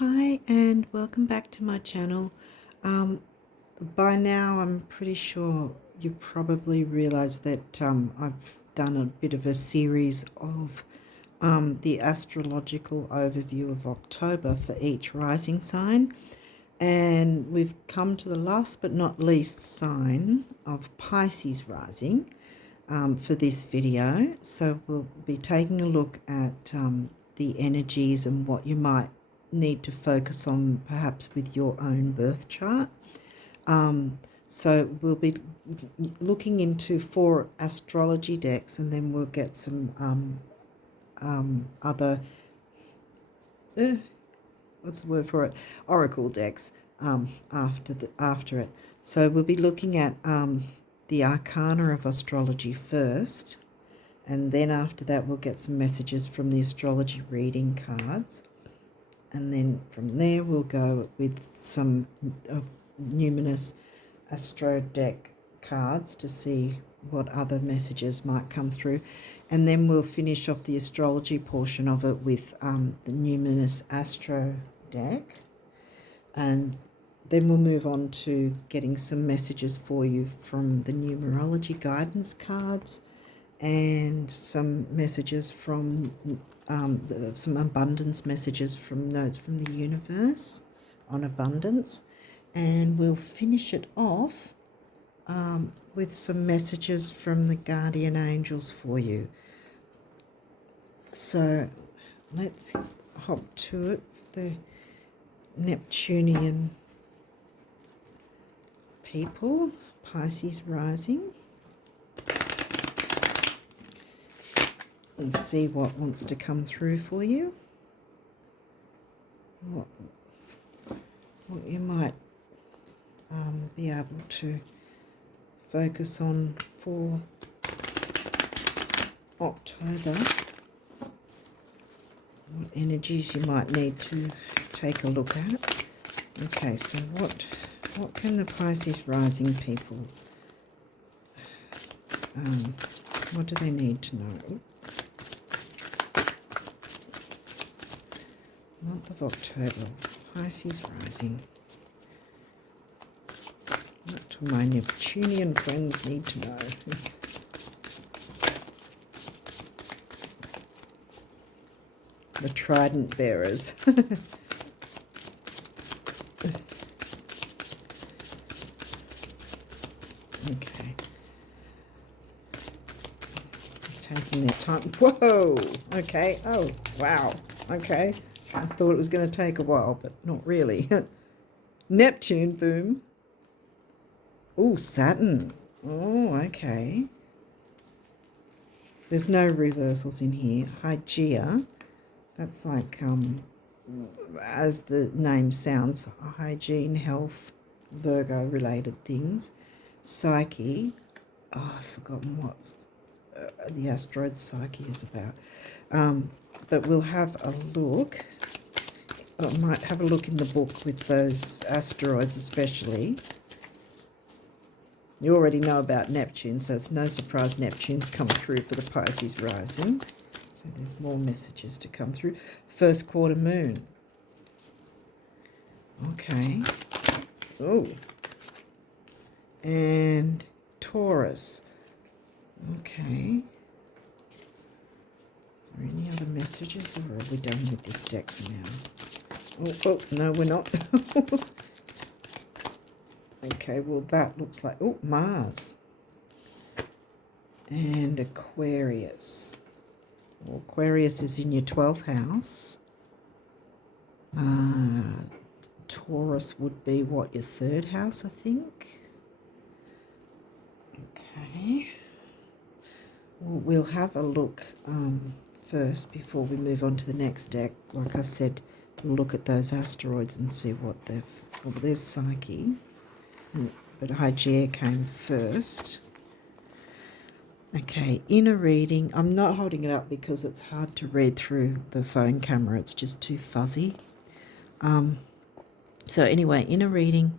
Hi and welcome back to my channel. By now I'm pretty sure you probably realize that I've done a bit of a series of the astrological overview of October for each rising sign, and we've come to the last but not least sign of Pisces rising for this video. So we'll be taking a look at the energies and what you might need to focus on perhaps with your own birth chart. So we'll be looking into 4 astrology decks, and then we'll get some other what's the word for it, oracle decks after it. So we'll be looking at the arcana of astrology first, and then after that we'll get some messages from the astrology reading cards. And then from there we'll go with some numinous astro deck cards to see what other messages might come through. And then we'll finish off the astrology portion of it with the numinous astro deck. And then we'll move on to getting some messages for you from the numerology guidance cards, and some messages from some abundance messages from notes from the universe on abundance. And we'll finish it off with some messages from the guardian angels for you. So let's hop to it. The Neptunian people, Pisces rising, and see what wants to come through for you, what you might be able to focus on for October, what energies you might need to take a look at. Okay, so what can the Pisces rising people, what do they need to know? Month of October, Pisces rising. What do my Neptunian friends need to know? The trident bearers. Okay. Taking their time. Whoa! Okay. Oh, wow. Okay. I thought it was going to take a while, but not really. Neptune, boom. Oh, Saturn. Oh, okay. There's no reversals in here. Hygeia. That's like, as the name sounds, hygiene, health, Virgo-related things. Psyche. Oh, I've forgotten what the asteroid Psyche is about. But we'll have a look. I might have a look in the book with those asteroids especially. You already know about Neptune, so it's no surprise Neptune's come through for the Pisces rising. So there's more messages to come through. First quarter moon. Okay. Oh. And Taurus. Okay. Is there any other messages, or are we done with this deck for now? Oh, no, we're not. Okay, well, that looks like, oh, Mars. And Aquarius. Well, Aquarius is in your 12th house. Taurus would be, what, your 3rd house, I think? Okay. Well, we'll have a look first before we move on to the next deck. Like I said, we'll look at those asteroids and see what they've... Well, there's Psyche, but Hygeia came first. Okay, inner reading. I'm not holding it up because it's hard to read through the phone camera. It's just too fuzzy. So anyway, inner reading.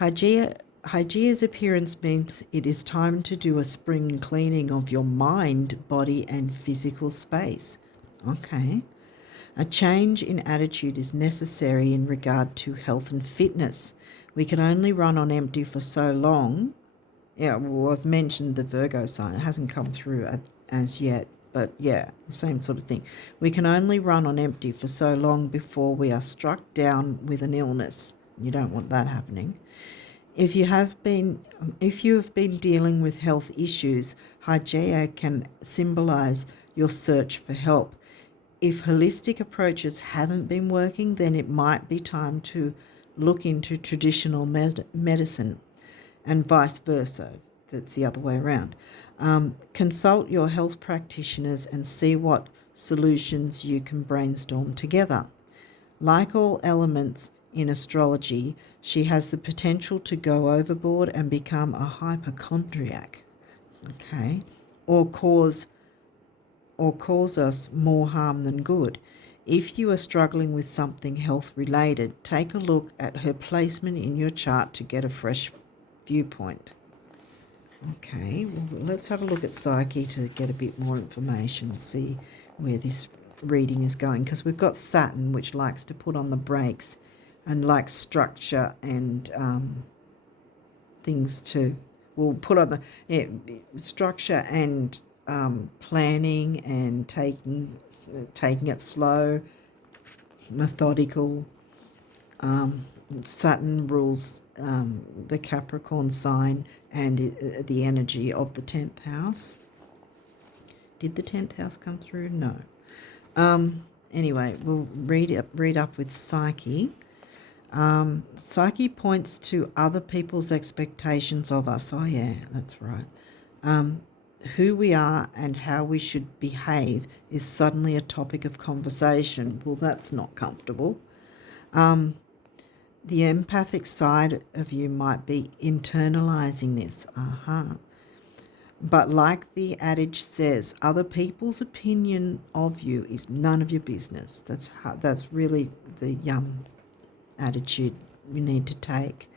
Hygeia's appearance means it is time to do a spring cleaning of your mind, body, and physical space. Okay. A change in attitude is necessary in regard to health and fitness. We can only run on empty for so long. Yeah, well, I've mentioned the Virgo sign. It hasn't come through as yet, but yeah, the same sort of thing. We can only run on empty for so long before we are struck down with an illness. You don't want that happening. If you have been dealing with health issues, Hygeia can symbolize your search for help. If holistic approaches haven't been working, then it might be time to look into traditional medicine, and vice versa. That's the other way around. Consult your health practitioners and see what solutions you can brainstorm together. Like all elements in astrology, she has the potential to go overboard and become a hypochondriac, okay, or cause us more harm than good. If you are struggling with something health related, take a look at her placement in your chart to get a fresh viewpoint. Okay, well, let's have a look at Psyche to get a bit more information, see where this reading is going, because we've got Saturn, which likes to put on the brakes and likes structure and things to, we'll put on the structure and planning and taking it slow, methodical. Saturn rules the Capricorn sign and the energy of the 10th house. Did the 10th house come through? No. Anyway, we'll read up with Psyche. Psyche points to other people's expectations of us. Oh yeah, that's right. Who we are and how we should behave is suddenly a topic of conversation. Well, that's not comfortable. The empathic side of you might be internalizing this. But like the adage says, other people's opinion of you is none of your business. That's really the attitude you need to take.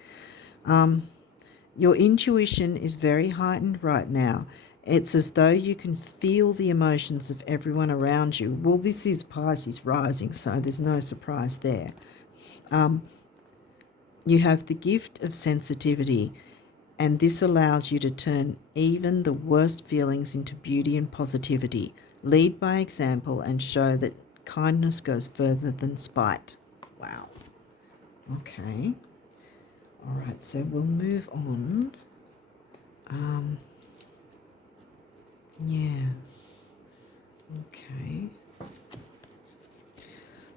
Your intuition is very heightened right now. It's as though you can feel the emotions of everyone around you. Well, this is Pisces rising, so there's no surprise there. You have the gift of sensitivity, and this allows you to turn even the worst feelings into beauty and positivity. Lead by example and show that kindness goes further than spite. Wow. Okay. All right, so we'll move on. Yeah. Okay.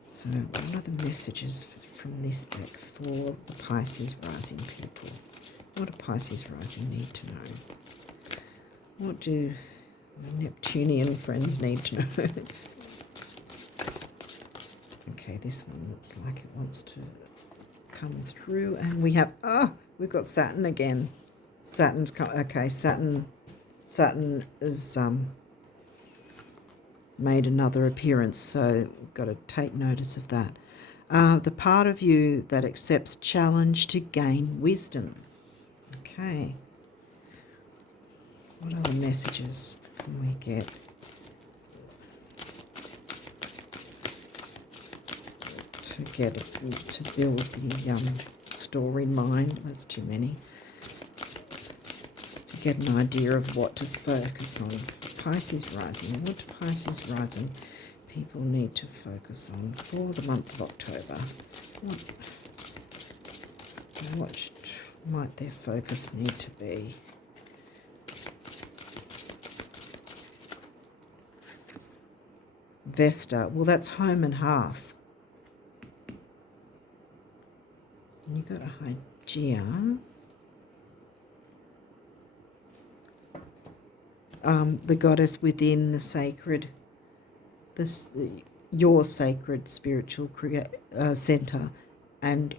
So what are the messages from this deck for the Pisces rising people? What do Pisces rising need to know? What do my Neptunian friends need to know? Okay, this one looks like it wants to come through, and we have we've got Saturn again. Saturn's okay. Saturn has made another appearance, so we've got to take notice of that. The part of you that accepts challenge to gain wisdom. Okay. What other messages can we get? To build the story mind. That's too many. To get an idea of what to focus on. Pisces rising. What do Pisces rising people need to focus on for the month of October? What might their focus need to be? Vesta. Well, that's home and hearth. And you've got a Hygeia. The goddess within the sacred, your sacred spiritual center, and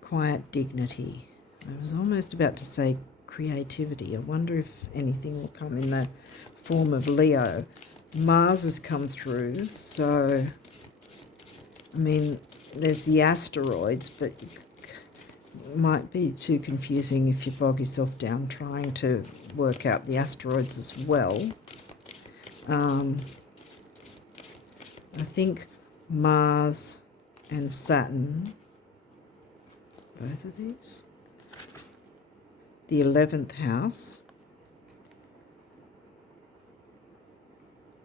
quiet dignity. I was almost about to say creativity. I wonder if anything will come in the form of Leo. Mars has come through, so I mean, there's the asteroids, but it might be too confusing if you bog yourself down trying to work out the asteroids as well. I think Mars and Saturn, both of these. The 11th house,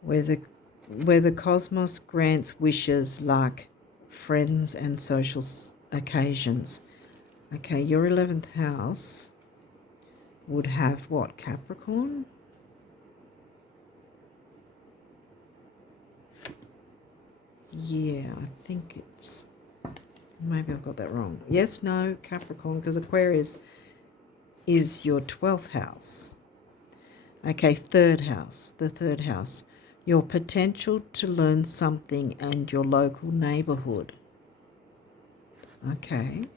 where the cosmos grants wishes like friends and social occasions. Okay, your 11th house would have what? Capricorn? Yeah, I think it's... Maybe I've got that wrong. Yes, no, Capricorn, because Aquarius is your 12th house. Okay, third house, the third house. Your potential to learn something and your local neighbourhood. Okay.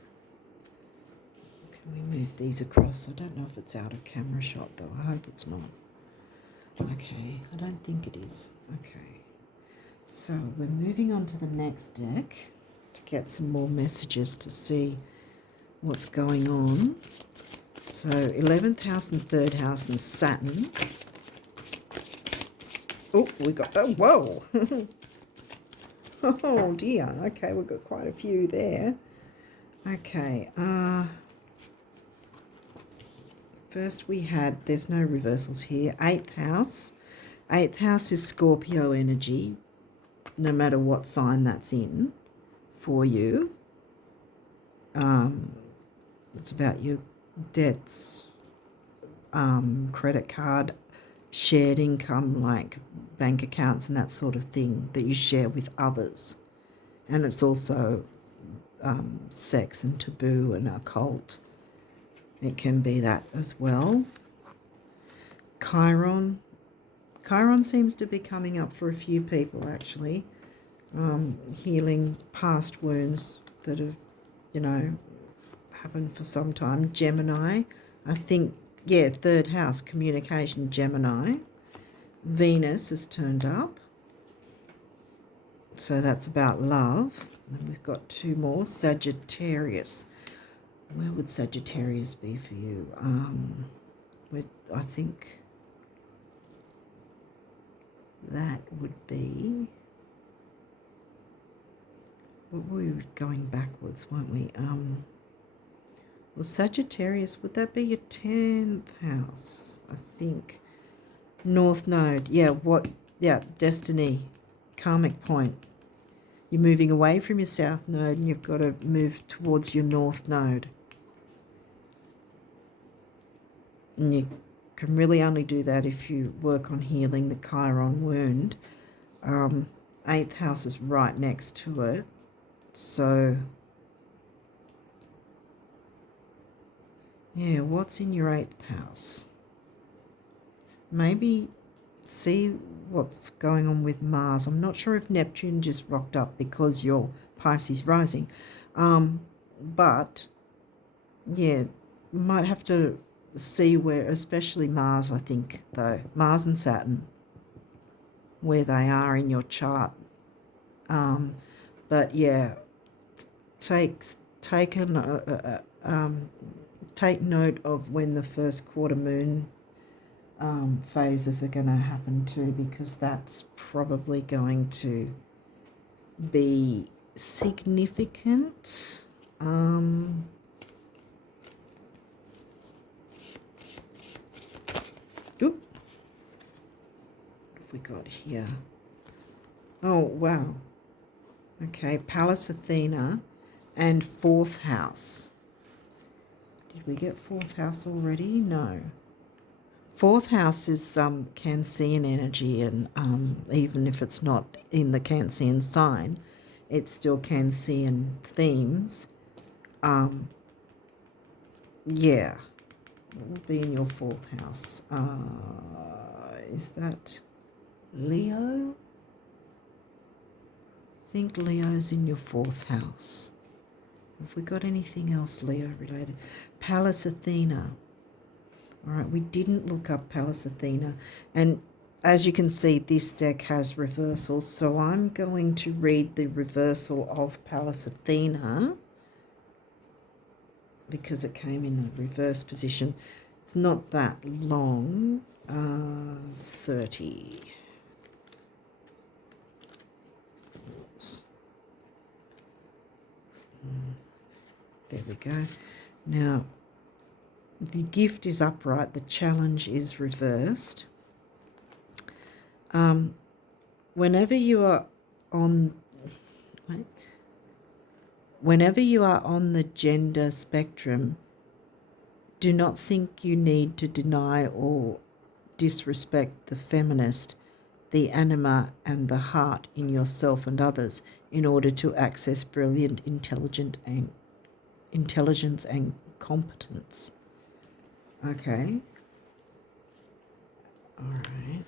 Can we move these across? I don't know if it's out of camera shot though. I hope it's not. Okay, I don't think it is. Okay. So we're moving on to the next deck to get some more messages to see what's going on. So 11th house and 3rd house and Saturn. Oh, we got... Oh, whoa. Oh, dear. Okay, we've got quite a few there. Okay. First we had... There's no reversals here. 8th house. 8th house is Scorpio energy, no matter what sign that's in for you. It's about your debts, credit card, shared income like bank accounts and that sort of thing that you share with others. And it's also sex and taboo and occult. It can be that as well. Chiron. Chiron seems to be coming up for a few people actually. Healing past wounds that have, you know, happened for some time. Gemini. I think, yeah, 3rd house, communication, Gemini. Venus has turned up. So that's about love. And we've got 2 more. Sagittarius. Where would Sagittarius be for you? I think that would be... We were going backwards, weren't we? Well, Sagittarius, would that be your 10th house? I think. North node. Yeah, what? Yeah, destiny, karmic point. You're moving away from your south node and you've got to move towards your north node. And you can really only do that if you work on healing the Chiron wound. 8th house is right next to it. So... yeah, what's in your 8th house? Maybe see what's going on with Mars. I'm not sure if Neptune just rocked up because you're Pisces rising. But, yeah, might have to see where, especially Mars, I think, though. Mars and Saturn, where they are in your chart. But, yeah, take note of when the first quarter moon phases are going to happen too, because that's probably going to be significant. What have we got here? Oh, wow. Okay, Pallas Athena and 4th house. Did we get 4th house already? No. 4th house is Cancerian energy, and even if it's not in the Cancerian sign, it's still Cancerian themes. Yeah, what will be in your 4th house? Is that Leo? I think Leo's in your 4th house. Have we got anything else Leo related? Pallas Athena. All right, we didn't look up Pallas Athena. And as you can see, this deck has reversals. So I'm going to read the reversal of Pallas Athena because it came in the reverse position. It's not that long. 30. There we go. Now, the gift is upright. The challenge is reversed. Whenever you are on... Whenever you are on the gender spectrum, do not think you need to deny or disrespect the feminist, the anima and the heart in yourself and others in order to access brilliant intelligence and competence. Okay. All right.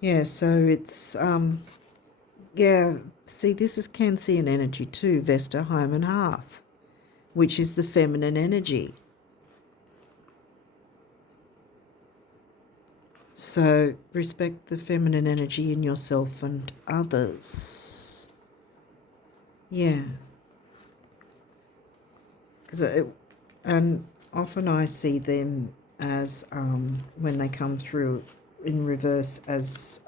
Yeah, so it's, yeah, see, this is Cancerian energy too, Vesta, home and hearth, which is the feminine energy. So respect the feminine energy in yourself and others. Yeah. And often I see them as, when they come through in reverse, as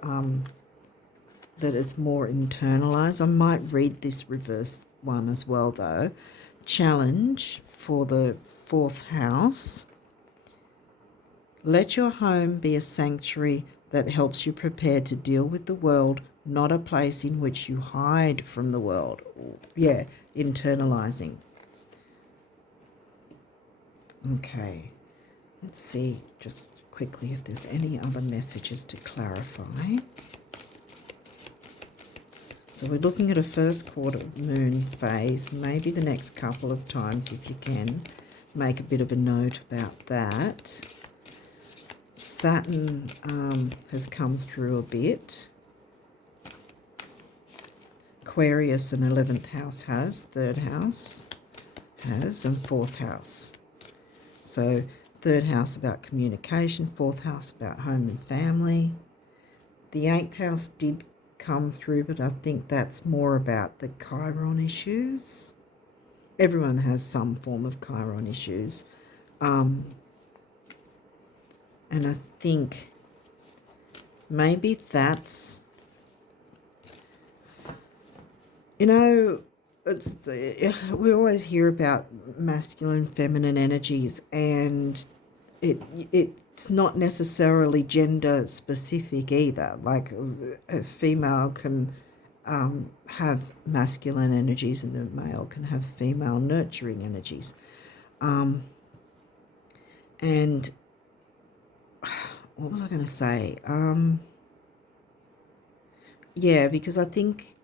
that it's more internalized. I might read this reverse one as well, though. Challenge for the 4th house. Let your home be a sanctuary that helps you prepare to deal with the world, not a place in which you hide from the world. Yeah, internalizing. Okay, let's see just quickly if there's any other messages to clarify. So we're looking at a first quarter moon phase, maybe the next couple of times if you can. Make a bit of a note about that. Saturn has come through a bit. Aquarius and 11th house has, 3rd house has, and 4th house. So 3rd house about communication, 4th house about home and family. The 8th house did come through, but I think that's more about the Chiron issues. Everyone has some form of Chiron issues. And I think maybe that's, you know, we always hear about masculine, feminine energies, and it's not necessarily gender specific either. Like a female can have masculine energies and a male can have female nurturing energies. And what was I going to say? Yeah, because I think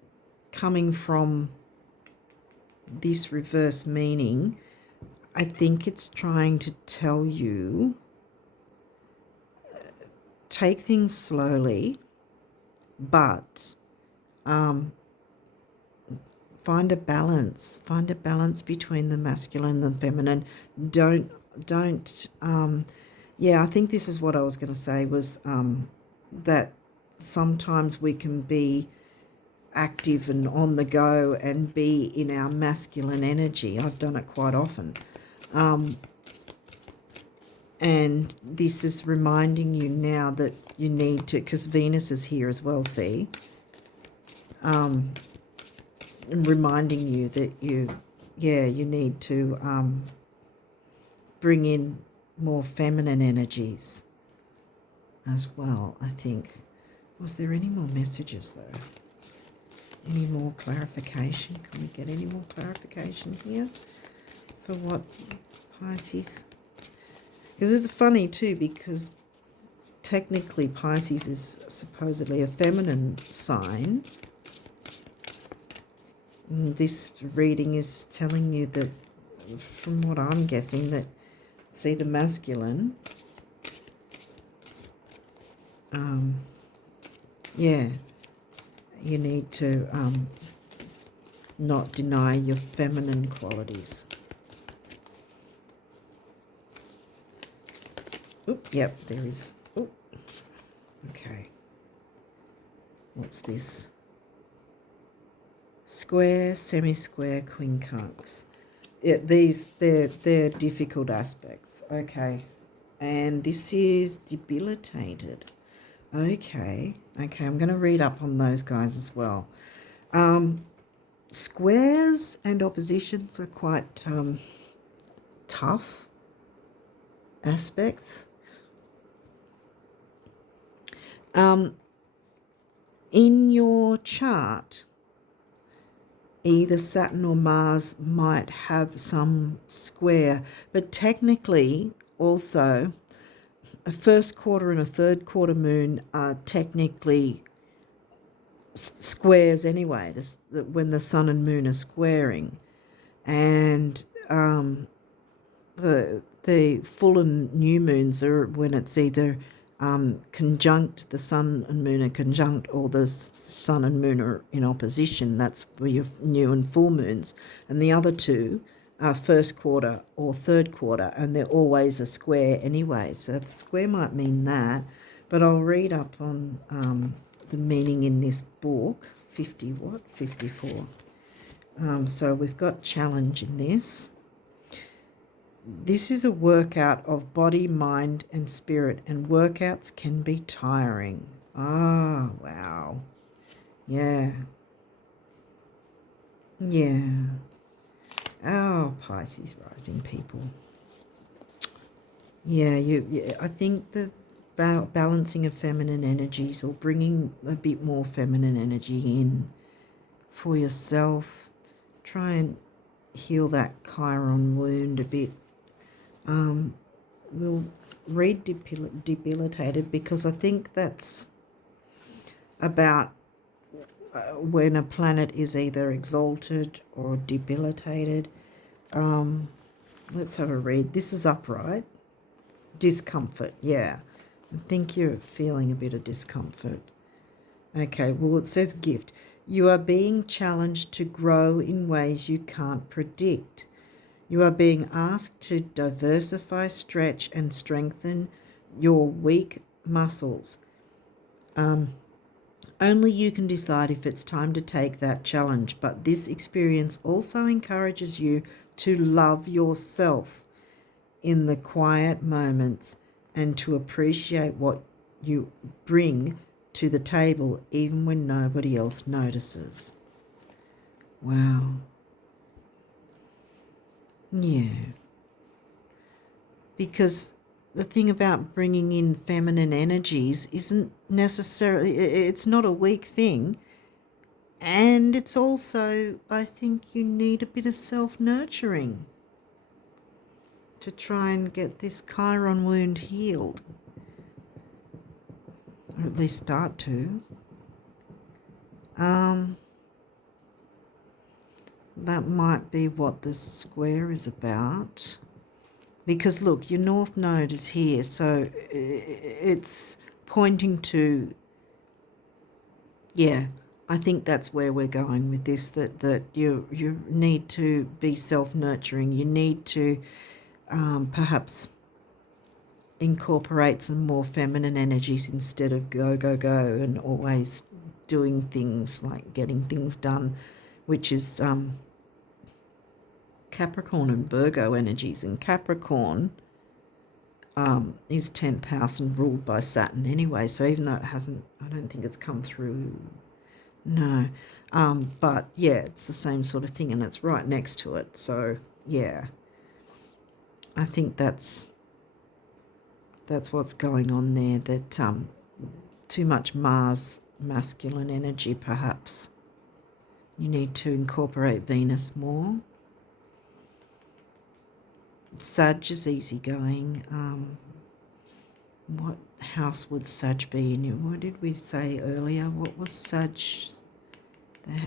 coming from this reverse meaning, I think it's trying to tell you, take things slowly, but find a balance between the masculine and feminine. Don't yeah, I think this is what I was going to say, was that sometimes we can be active and on the go and be in our masculine energy. I've done it quite often. And this is reminding you now that you need to, because Venus is here as well, see? Reminding you that you need to bring in more feminine energies as well, I think. Was there any more messages, though? Any more clarification? Can we get any more clarification here for what Pisces? Because it's funny too, because technically Pisces is supposedly a feminine sign. And this reading is telling you that, from what I'm guessing, that, see, the masculine, yeah, you need to not deny your feminine qualities. Oop, yep, there is. Oop. Okay. What's this? Square, semi-square, quincunx. Yeah, they're difficult aspects. Okay. And this is debilitated. Okay. Okay, I'm going to read up on those guys as well. Squares and oppositions are quite tough aspects. In your chart, either Saturn or Mars might have some square, but technically also a first quarter and a third quarter moon are technically squares anyway, when the sun and moon are squaring. And the full and new moons are when it's either conjunct, the sun and moon are conjunct, or the sun and moon are in opposition. That's where your new and full moons. And the other two are first quarter or third quarter, and they're always a square anyway. So the square might mean that, but I'll read up on the meaning in this book, 54. So we've got challenge in this. This is a workout of body, mind, and spirit, and workouts can be tiring. Ah, wow. Yeah. Yeah. Oh, Pisces rising people. Yeah, I think the balancing of feminine energies, or bringing a bit more feminine energy in for yourself. Try and heal that Chiron wound a bit. We'll read debilitated, because I think that's about when a planet is either exalted or debilitated. Let's have a read. This is upright. Discomfort, yeah. I think you're feeling a bit of discomfort. Okay, well, it says gift. You are being challenged to grow in ways you can't predict. You are being asked to diversify, stretch, and strengthen your weak muscles. Only you can decide if it's time to take that challenge, but this experience also encourages you to love yourself in the quiet moments and to appreciate what you bring to the table even when nobody else notices. Wow. Yeah. Because the thing about bringing in feminine energies isn't necessarily, it's not a weak thing. And it's also, I think you need a bit of self-nurturing to try and get this Chiron wound healed. Or at least start to. That might be what the square is about. Because look, your North Node is here, so it's pointing to, yeah, I think that's where we're going with this, that you need to be self-nurturing. You need to perhaps incorporate some more feminine energies instead of go and always doing things, like getting things done, which is Capricorn and Virgo energies. And Capricorn is 10th house and ruled by Saturn anyway, so even though it hasn't, I don't think it's come through, no. But yeah, it's the same sort of thing, and it's right next to it. So yeah, I think that's what's going on there, that too much Mars masculine energy perhaps. You need to incorporate Venus more. Sag is easygoing. What house would Sag be in? What did we say earlier? What was Sag?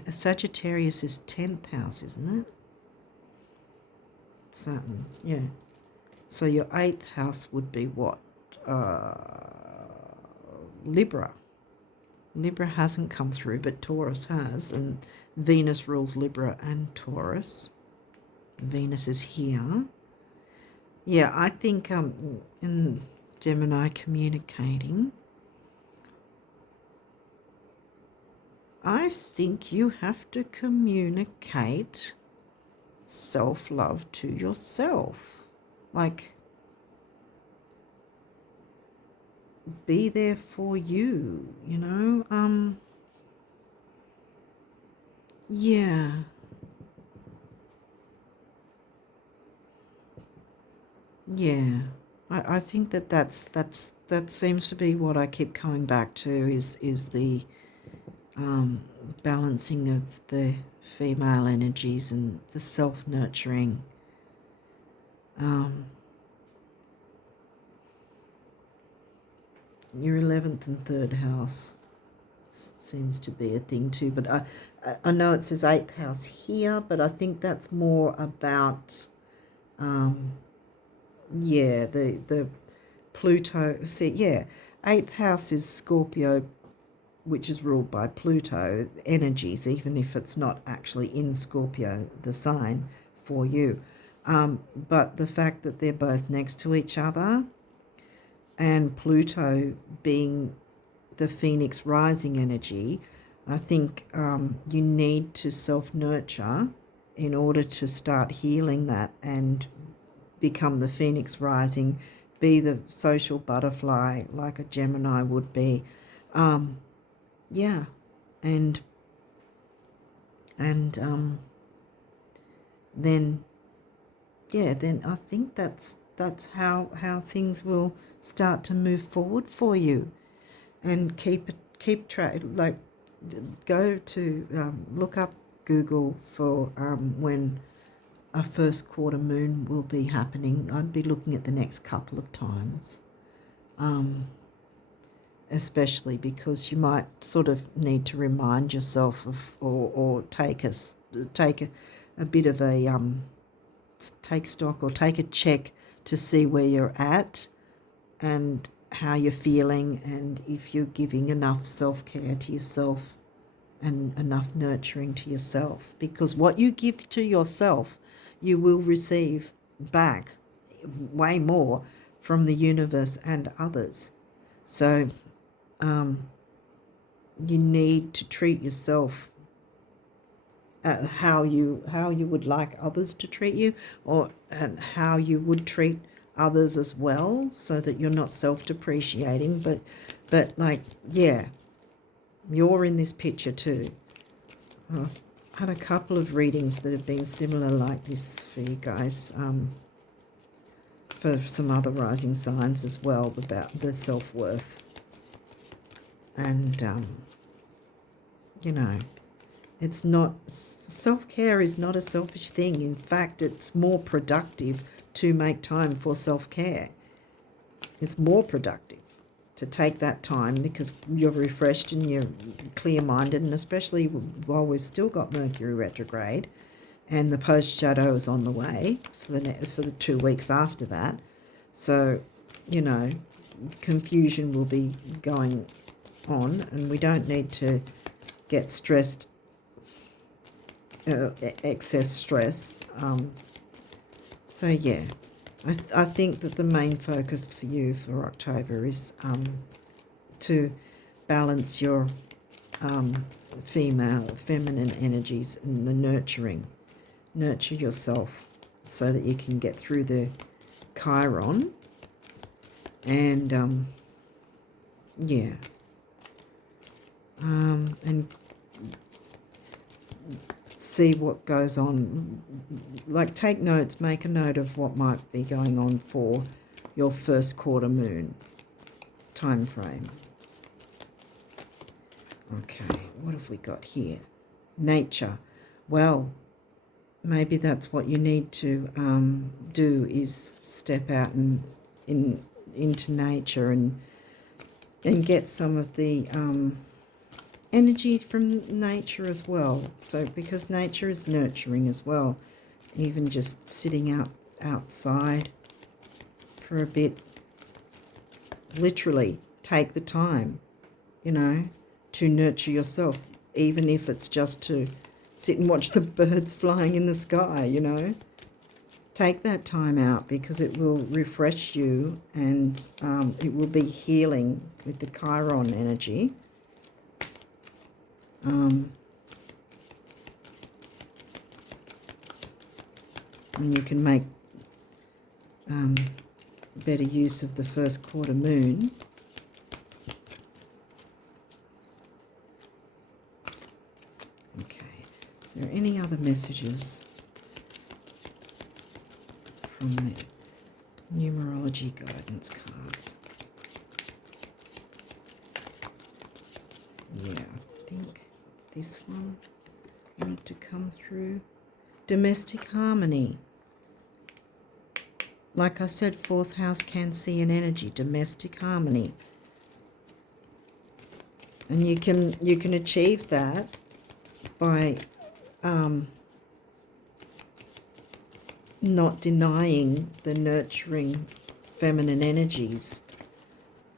Sagittarius is 10th house, isn't it? Saturn, yeah. So your 8th house would be what? Libra. Libra hasn't come through, but Taurus has, and Venus rules Libra and Taurus. Venus is here. Yeah, I think in Gemini communicating, I think you have to communicate self-love to yourself. Like, be there for you, you know. Yeah. Yeah. I think that seems to be what I keep coming back to is the balancing of the female energies and the self-nurturing. Your 11th and 3rd house seems to be a thing too, but I know it says 8th house here, but I think that's more about the Pluto. See, yeah, 8th house is Scorpio, which is ruled by Pluto energies, even if it's not actually in Scorpio, the sign for you. But the fact that they're both next to each other, and Pluto being the Phoenix rising energy, I think you need to self-nurture in order to start healing that and become the Phoenix rising, be the social butterfly like a Gemini would be. Yeah, and then I think that's how things will start to move forward for you, and keep track. Like, go to look up Google for when a first quarter moon will be happening. I'd be looking at the next couple of times. Especially because you might sort of need to remind yourself of, or take a bit of a take stock or take a check to see where you're at and how you're feeling, and if you're giving enough self-care to yourself and enough nurturing to yourself, because what you give to yourself you will receive back way more from the universe and others. So you need to treat yourself how you would like others to treat you, and how you would treat others as well, so that you're not self-depreciating, but like, yeah, you're in this picture too. I've had a couple of readings that have been similar like this for you guys, for some other rising signs as well, about the self-worth. And you know, it's not, self-care is not a selfish thing. In fact, it's more productive to make time for self-care. It's more productive to take that time because you're refreshed and you're clear-minded, and especially while we've still got Mercury retrograde and the post-shadow is on the way for the 2 weeks after that. So, you know, confusion will be going on, and we don't need to get stressed, excess stress. So yeah, I think that the main focus for you for October is to balance your feminine energies and the nurture yourself so that you can get through the Chiron, and and see what goes on. Like, take notes, make a note of what might be going on for your first quarter moon time frame. Okay, what have we got here? Nature. Well, maybe that's what you need to do, is step out and into nature and get some of the energy from nature as well. So, because nature is nurturing as well, even just sitting outside for a bit, literally take the time, you know, to nurture yourself, even if it's just to sit and watch the birds flying in the sky, you know. Take that time out, because it will refresh you, and it will be healing with the Chiron energy. And you can make better use of the first quarter moon there any other messages from the numerology guidance cards? Yeah, I think this one wanted to come through. Domestic harmony. Like I said, fourth house can see an energy, domestic harmony. And you can achieve that by not denying the nurturing feminine energies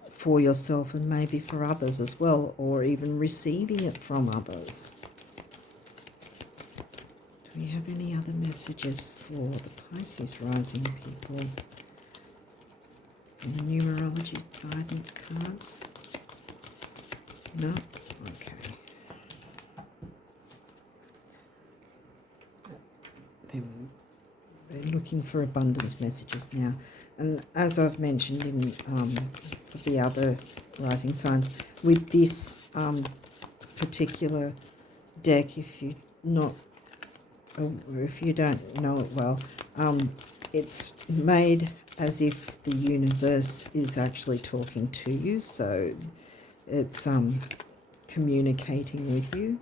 for yourself and maybe for others as well, or even receiving it from others. Do we have any other messages for the Pisces rising people in the numerology guidance cards? No? Okay. They're looking for abundance messages now. And as I've mentioned in for the other rising signs, with this particular deck, if you don't know it well, it's made as if the universe is actually talking to you, so it's communicating with you.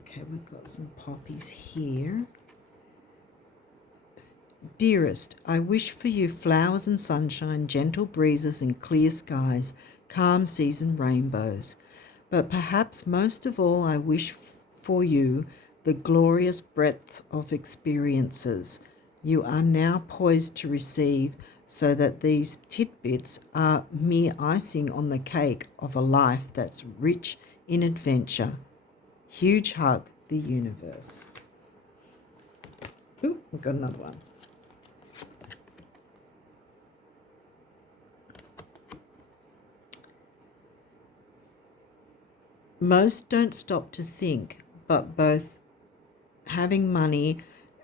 Okay, we've got some poppies here. Dearest, I wish for you flowers and sunshine, gentle breezes and clear skies, calm seas and rainbows. But perhaps most of all, I wish for you the glorious breadth of experiences you are now poised to receive, so that these tidbits are mere icing on the cake of a life that's rich in adventure. Huge hug, the universe. Ooh, we've got another one. Most don't stop to think, but both having money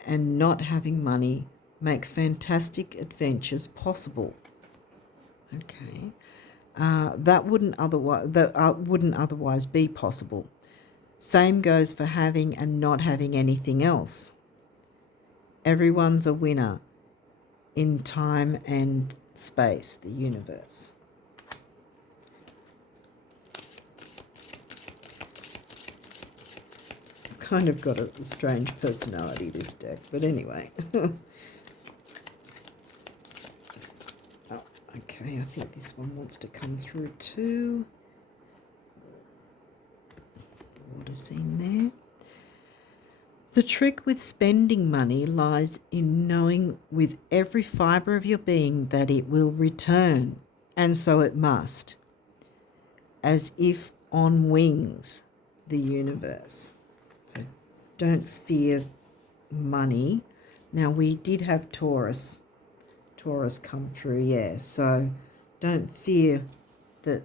and not having money make fantastic adventures possible. Okay, that wouldn't otherwise be possible. Same goes for having and not having anything else. Everyone's a winner in time and space, the universe. Kind of got a strange personality, this deck, but anyway. Oh, okay, I think this one wants to come through too. Water scene there. The trick with spending money lies in knowing with every fibre of your being that it will return, and so it must. As if on wings, the universe. So don't fear money. Now, we did have Taurus come through, yeah. So don't fear that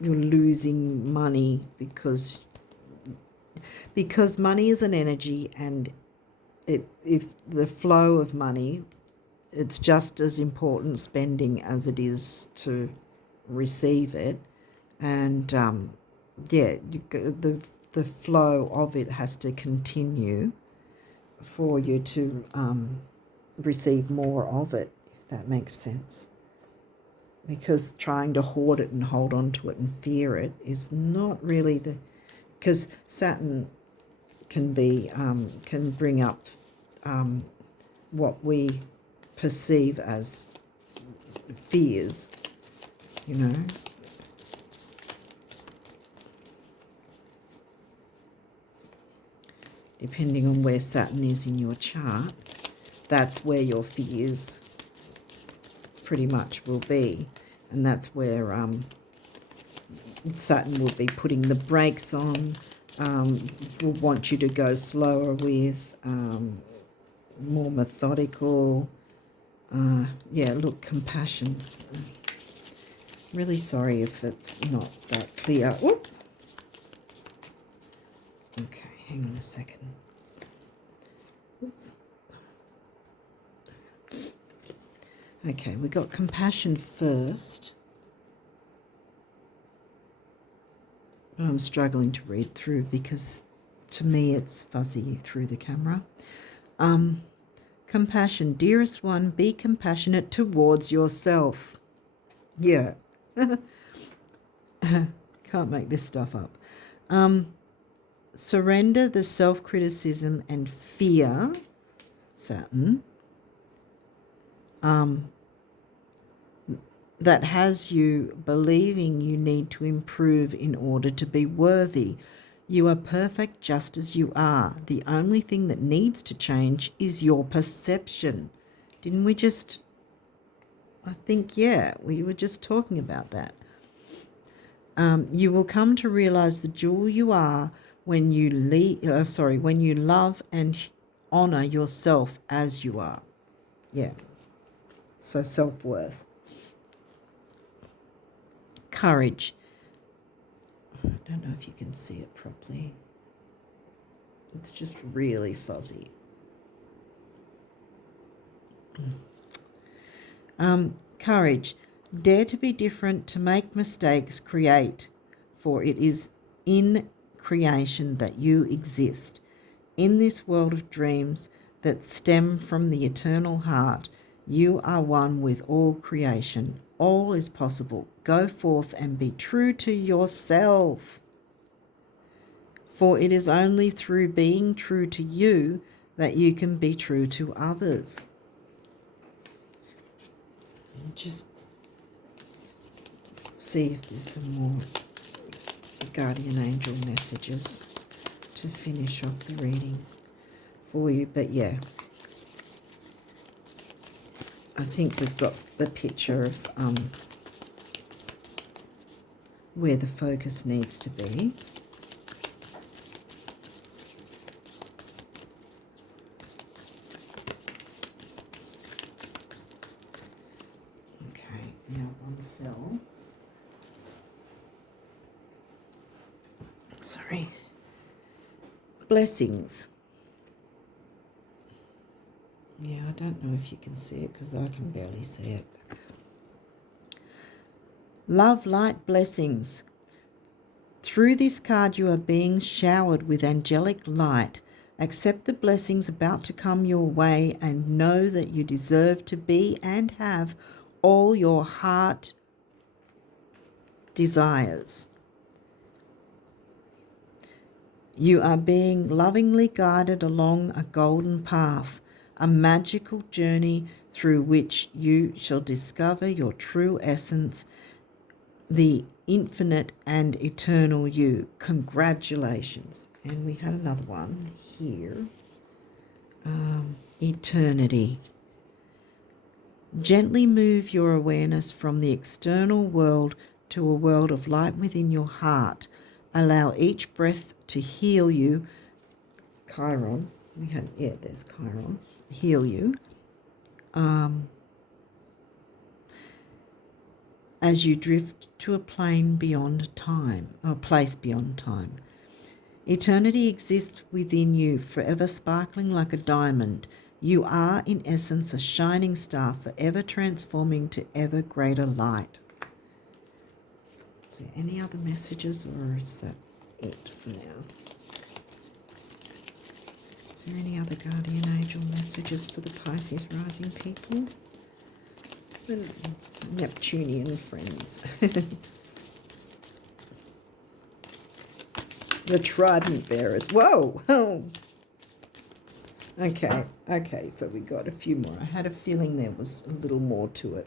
you're losing money, because money is an energy, and if the flow of money, it's just as important spending as it is to receive it. And yeah, the flow of it has to continue for you to receive more of it, if that makes sense. Because trying to hoard it and hold on to it and fear it is not really because Saturn can bring up what we perceive as fears, you know. Depending on where Saturn is in your chart, that's where your fears pretty much will be. And that's where Saturn will be putting the brakes on, will want you to go slower with, more methodical. Yeah, look, compassion. Really sorry if it's not that clear. Whoop. Okay. Hang on a second. Oops. Okay, we got compassion first. But I'm struggling to read through because to me it's fuzzy through the camera. Compassion. Dearest one, be compassionate towards yourself. Yeah. Can't make this stuff up. Surrender the self-criticism and fear, Saturn, that has you believing you need to improve in order to be worthy. You are perfect just as you are. The only thing that needs to change is your perception. Didn't we just, I think, yeah, we were just talking about that. You will come to realize the jewel you are when you when you love and honor yourself as you are. Yeah. So self-worth. Courage. I don't know if you can see it properly. It's just really fuzzy. Courage. Dare to be different, to make mistakes, create, for it is in creation that you exist. In this world of dreams that stem from the eternal heart, you are one with all creation. All is possible. Go forth and be true to yourself. For it is only through being true to you that you can be true to others. Just see if there's some more guardian angel messages to finish off the reading for you. But yeah, I think we've got the picture of where the focus needs to be. Okay, now one fell. Sorry. Blessings. Yeah, I don't know if you can see it because I can barely see it. Love, light, blessings. Through this card you are being showered with angelic light. Accept the blessings about to come your way and know that you deserve to be and have all your heart desires. You are being lovingly guided along a golden path, a magical journey through which you shall discover your true essence, the infinite and eternal you. Congratulations. And we had another one here. Eternity. Gently move your awareness from the external world to a world of light within your heart. Allow each breath to heal you. Chiron. There's Chiron. Heal you. As you drift to a plane beyond time, or place beyond time. Eternity exists within you, forever sparkling like a diamond. You are, in essence, a shining star, forever transforming to ever greater light. Is there any other messages, or is that it for now? Is there any other guardian angel messages for the Pisces rising people? Neptunian friends. The trident bearers. Whoa! Oh. Okay, so we got a few more. I had a feeling there was a little more to it.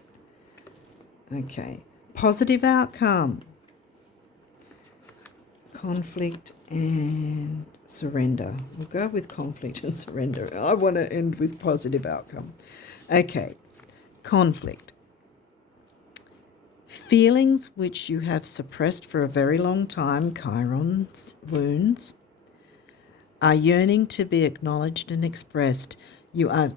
Okay. Positive outcome. Conflict and surrender. We'll go with conflict and surrender. I want to end with positive outcome. Okay. Conflict. Feelings which you have suppressed for a very long time, Chiron's wounds, are yearning to be acknowledged and expressed. You are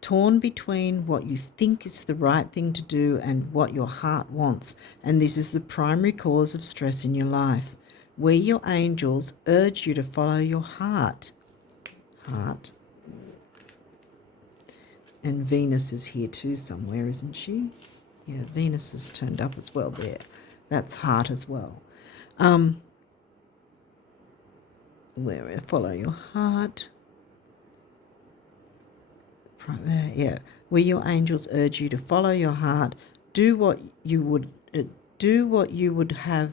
torn between what you think is the right thing to do and what your heart wants, and this is the primary cause of stress in your life, where your angels urge you to follow your heart. And Venus is here too somewhere, isn't she? Yeah, Venus has turned up as well there. That's heart as well. where follow your heart. Right there, yeah. Where your angels urge you to follow your heart, do what you would have.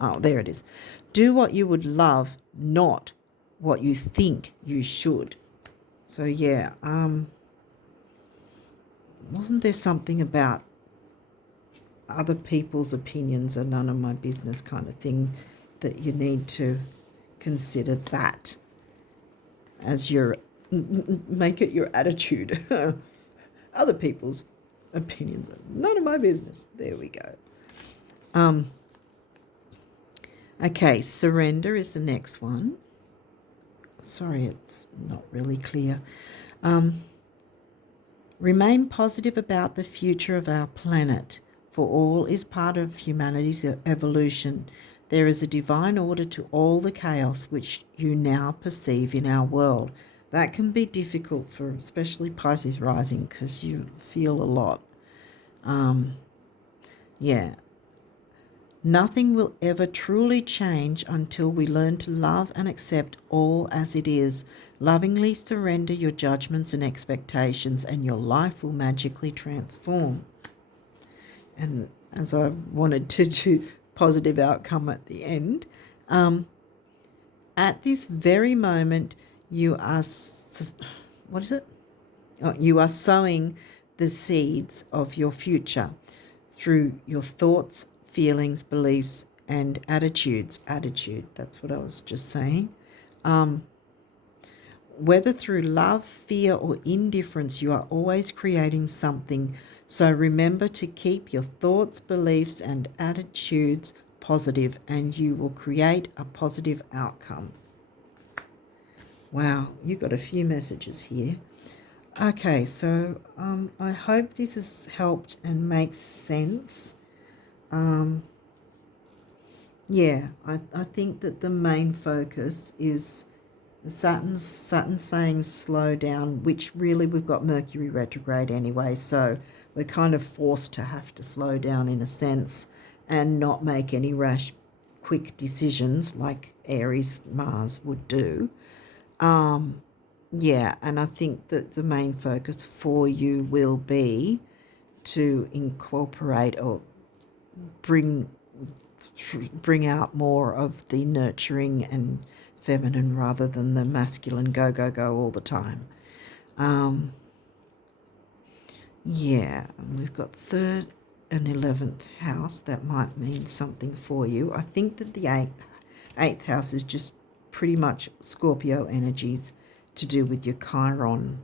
Oh, there it is. Do what you would love, not what you think you should. So yeah, wasn't there something about other people's opinions are none of my business kind of thing, that you need to consider that as your, make it your attitude. Other people's opinions are none of my business. There we go. Okay, surrender is the next one. Sorry, it's not really clear. Remain positive about the future of our planet, for all is part of humanity's evolution. There is a divine order to all the chaos which you now perceive in our world. That can be difficult for especially Pisces rising, because you feel a lot. Yeah. Nothing will ever truly change until we learn to love and accept all as it is. Lovingly surrender your judgments and expectations, and your life will magically transform. And as I wanted to do positive outcome at the end, at this very moment, you are, what is it? Oh, you are sowing the seeds of your future through your thoughts, feelings, beliefs, and attitudes. Attitude, that's what I was just saying. Whether through love, fear, or indifference, you are always creating something. So remember to keep your thoughts, beliefs, and attitudes positive, and you will create a positive outcome. Wow, you got a few messages here. Okay, so I hope this has helped and makes sense. Yeah, I think that the main focus is Saturn saying slow down, which really we've got Mercury retrograde anyway, so we're kind of forced to have to slow down in a sense and not make any rash, quick decisions like Aries Mars would do. Yeah, and I think that the main focus for you will be to incorporate or bring out more of the nurturing and feminine rather than the masculine go all the time. Yeah, and we've got 3rd and 11th house. That might mean something for you. I think that the 8th house is just pretty much Scorpio energies to do with your Chiron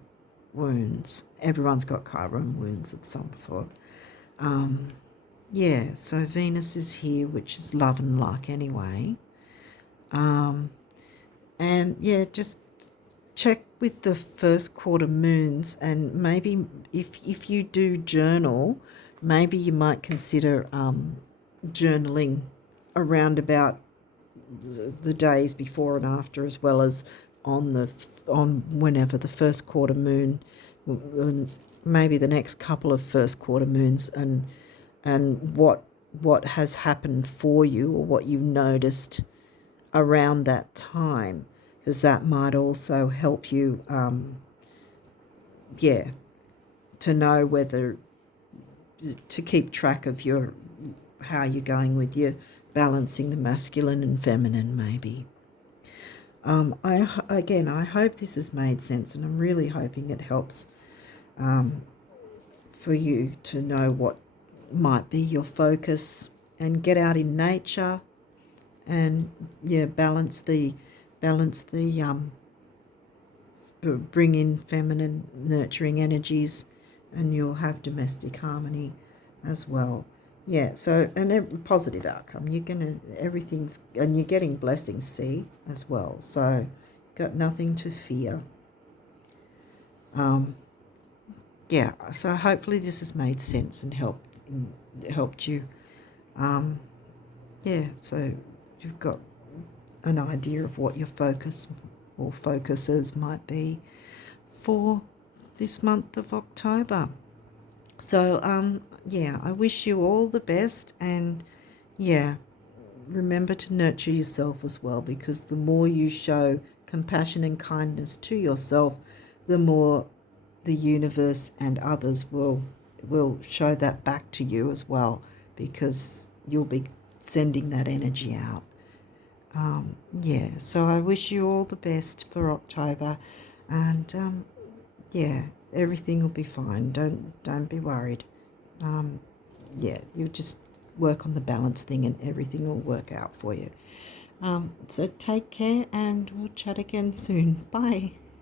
wounds. Everyone's got Chiron wounds of some sort. Yeah, so Venus is here, which is love and luck anyway. And yeah, just check with the first quarter moons, and maybe if you do journal, maybe you might consider journaling around about the days before and after, as well as on whenever the first quarter moon, maybe the next couple of first quarter moons, and what has happened for you or what you've noticed around that time, because that might also help you, to know whether to keep track of how you're going with your balancing the masculine and feminine maybe. I hope this has made sense, and I'm really hoping it helps for you to know what might be your focus, and get out in nature and balance the bring in feminine nurturing energies, and you'll have domestic harmony as well. Yeah, so a positive outcome. Everything's, and you're getting blessings, see, as well. So got nothing to fear. Yeah, so hopefully this has made sense and helped you. So you've got an idea of what your focus or focuses might be for this month of October. So I wish you all the best, and remember to nurture yourself as well, because the more you show compassion and kindness to yourself, the more the universe and others will show that back to you as well, because you'll be sending that energy out. Yeah, so I wish you all the best for October, and yeah, everything will be fine. Don't be worried. Yeah, you just work on the balance thing and everything will work out for you. So take care and we'll chat again soon. Bye.